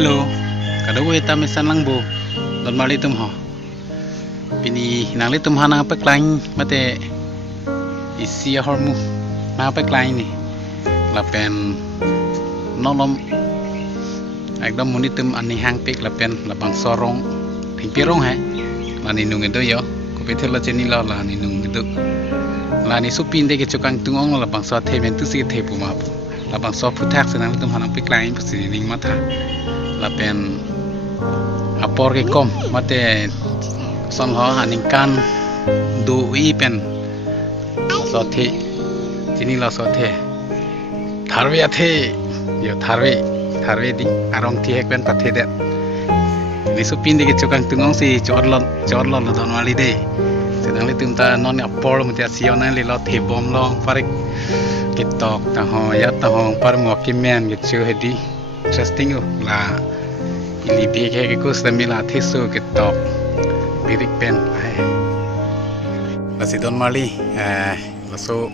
Halo, kada wo kita misan lang bo. Don mali tum ho. Pini nang litum hana pe klain mate isi hormu. Na pe klain ni. Lapen nolom ekdom munitum ani hang pik lapen lapang sorong thing pirong hai. Lani nung itu yo. Ko pe thela cheni la lani nung itu. Lani supin de ke chukang tungong lapang so the men tu si the pu ma. Lapang so putak senang litum hana pe klain pasi ning mata. Lapen apor ke kom mate son ho haningkan du i pen so the chini la so the tharwe athe yo tharwe di arong thi hek pen pathe det ni supin de ke chokang tungong si chorlon la don wali de sedang le tum ta non apor mate siona le lo the bom long parik kitok ta ho ya ta ho par mo kimen ke chu hedi interesting la ini big ke kus mila thisu kitok birik pen masih don mali laso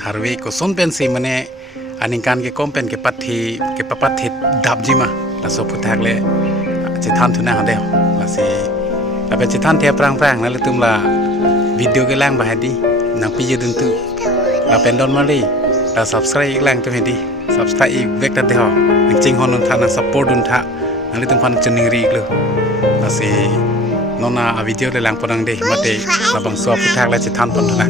tharwe ko son pen si mane aningkan ke kompen ke papat hit dabji ma laso putak le chitan thuna hade lasi lape chitan the prang na tum la video ke lang bahadi nang pi yudun tu lape don mali la subscribe lang tu hedi subscribe vek ta de ho jing hon nun thana support dun tha nang litum pan chening ri lu lasi nona video le lang podang de mate labang so putak la chitan pon thana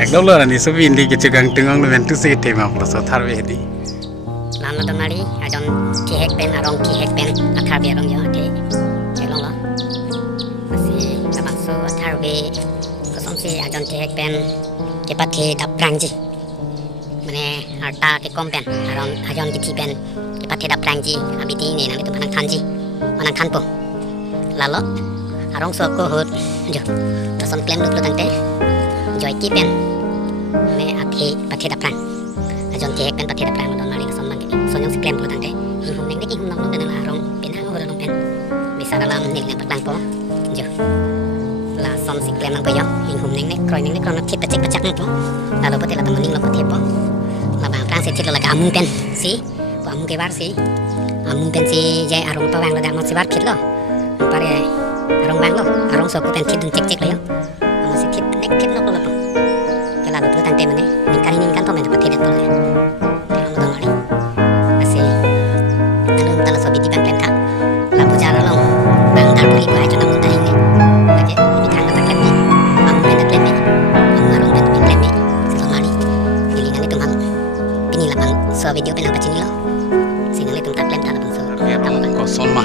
ek dollar ni subin di ke chegang tungang lu men tu se the ma so tharwe hedi lama don mali ajon ki hek pen arong ki hek pen athar be arong yo the elong la asi labang so tharwe ko som se ajon ki hek pen ke pathe dap prangji mane arta ke kompen arong ajon ki thi pen ke pathe dap prangji abiti ne nang tu panang thanji manang thanpo lalo arong so ko hut jo to son klem lu tangte joy ki pen me athe pathe dap prang ajon ki hek pen pathe dap prang don mali son mang ki son yang klem lu tangte hum ning de ki hum nong den la arong pen hang ho dong pen bisa dalam ning nek patang po jo la son si klem nang po yo hum ning nek kroi ning nek kron thit pacek pacak nang po lalu pote la tam ning lo po the po la bang prang se thit la ka amung pen si ko amung ke bar si amung pen si je arong pa wang la da ma si bar khit lo pare arong wang lo arong so ko pen thit dun cek cek lo yo ma si thit nek thit no lo po ke la lo tang te mane ning kan to men pa thit po le arong do mari asi nang tala so biti ban pen ka la pu jara lo bang dar puri ko ajo nang ta ing ne ke ni kan ta klem ni amung pen ta klem ni arong pen ta klem ni so mari ili nang itu mang pini la bang so video pen apa chini lo sinale tum ta klem ta la bang so ko son ma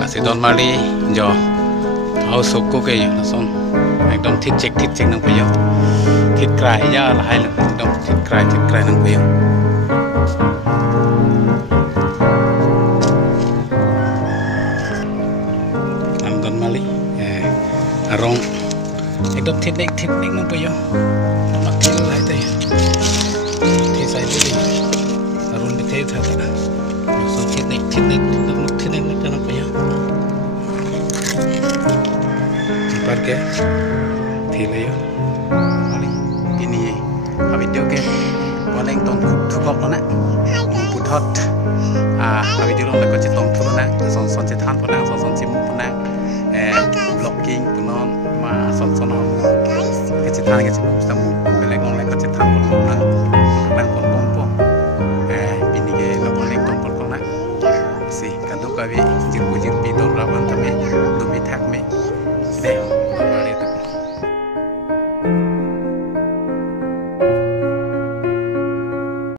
masih don mali jo au soko ke yo son ekdom thit chek nang pe yo thit krai ya la hai ekdom thit krai nang pe yo am don mali arong ekdom thit nek nang pe yo mak thil lai te thi sai te arun bi the tha ta so thit nek nang pe yo ke thile yo mali ini video ke waleng tong thukok na puthot video lo ko chitong thuna son chitan pona son chim pona blocking punon ma son ke chitan ke chim sam beleng ong le ko chitan pona nang pon po ini ke lo waleng tong pon na si kadu ka vi jir pi